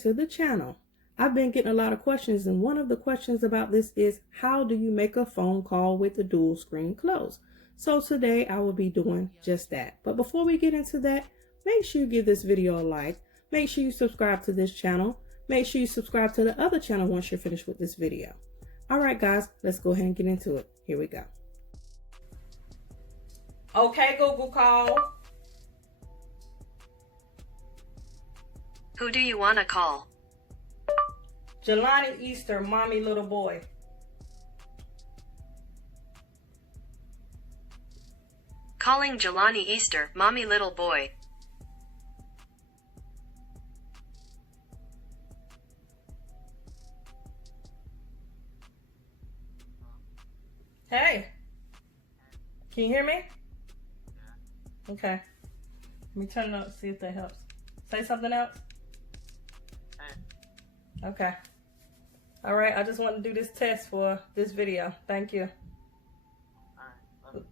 to the channel. I've been getting a lot of questions, and one of the questions about this is, how do you make a phone call with the dual screen closed? So today I will be doing just that. But before we get into that, make sure you give this video a like. Make sure you subscribe to this channel. Make sure you subscribe to the other channel once you're finished with this video. All right, guys, let's go ahead and get into it. Here we go. Okay, Google call. Who do you want to call? LatrishaEaster, mommy little boy. Calling LatrishaEaster, mommy little boy. Hey, can you hear me? Okay, let me turn it up, see if that helps. Say something else. Okay. All right, I just want to do this test for this video. Thank you.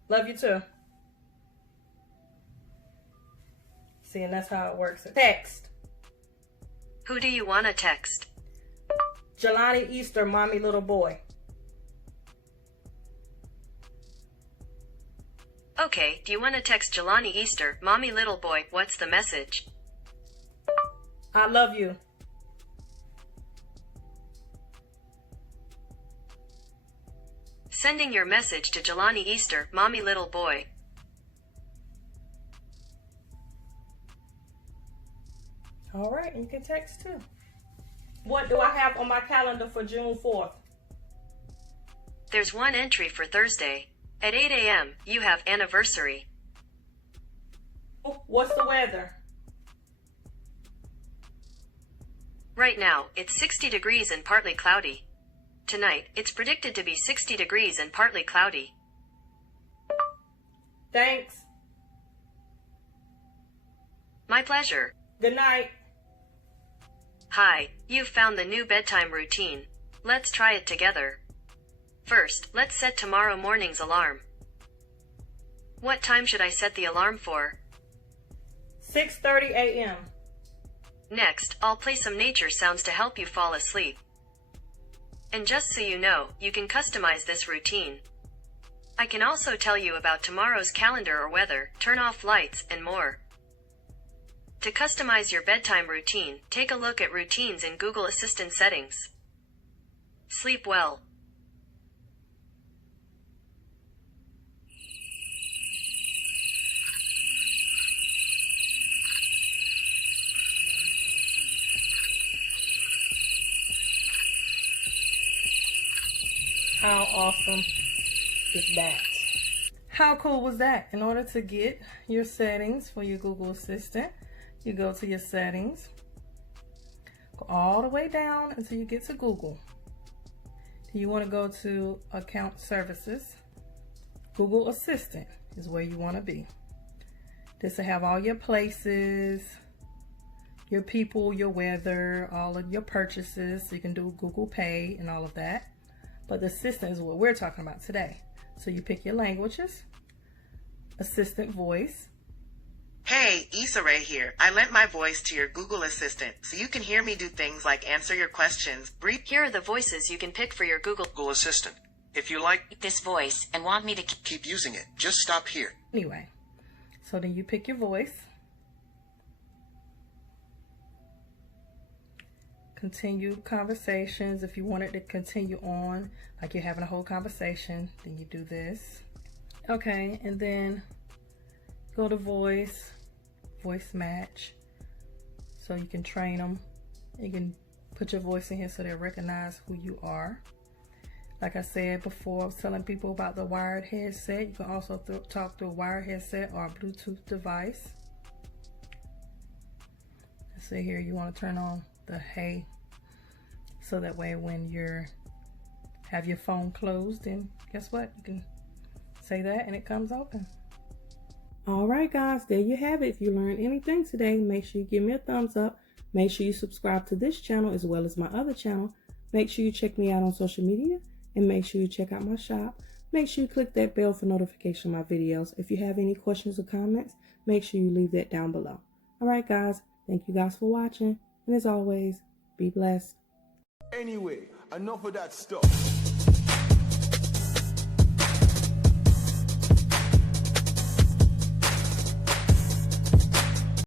Love you too. See, and that's how it works. Text. Who do you want to text? LatrishaEaster, mommy little boy. Okay, do you want to text LatrishaEaster, mommy little boy? What's the message? I love you. Sending your message to LatrishaEaster, mommy little boy. All right, you can text too. What do I have on my calendar for June 4th? There's one entry for Thursday. At 8 a.m., you have anniversary. What's the weather? Right now, it's 60 degrees and partly cloudy. Tonight, it's predicted to be 60 degrees and partly cloudy. Thanks. My pleasure. Good night. Hi, you've found the new bedtime routine. Let's try it together. First, let's set tomorrow morning's alarm. What time should I set the alarm for? 6:30 a.m. Next, I'll play some nature sounds to help you fall asleep. And just so you know, you can customize this routine. I can also tell you about tomorrow's calendar or weather, turn off lights, and more. To customize your bedtime routine, take a look at routines in Google Assistant settings. Sleep well. How awesome is that? How cool was that? In order to get your settings for your Google Assistant, you go to your settings, go all the way down until you get to Google. You want to go to Account Services. Google Assistant is where you want to be. This will have all your places, your people, your weather, all of your purchases. So you can do Google Pay and all of that. But the assistant is what we're talking about today. So you pick your languages, assistant voice. Hey, Issa Rae here. I lent my voice to your Google Assistant so you can hear me do things like answer your questions, brief. Here are the voices you can pick for your Google Assistant. If you like this voice and want me to keep using it, just stop here. Anyway, so then you pick your voice. Continue conversations. If you want it to continue on, like you're having a whole conversation, then you do this. Okay, and then go to voice match. So you can train them. You can put your voice in here so they'll recognize who you are. Like I said before, I was telling people about the wired headset. You can also talk through a wired headset or a Bluetooth device. Let's see here, you want to turn on the hey, so that way when you're have your phone closed, then guess what, you can say that and it comes open. All right, guys, there you have it. If you learned anything today, make sure you give me a thumbs up. Make sure you subscribe to this channel as well as my other channel. Make sure you check me out on social media, and make sure you check out my shop. Make sure you click that bell for notification of my videos. If you have any questions or comments, make sure you leave that down below. All right, guys, thank you guys for watching. And as always, Be blessed. Anyway, enough of that stuff.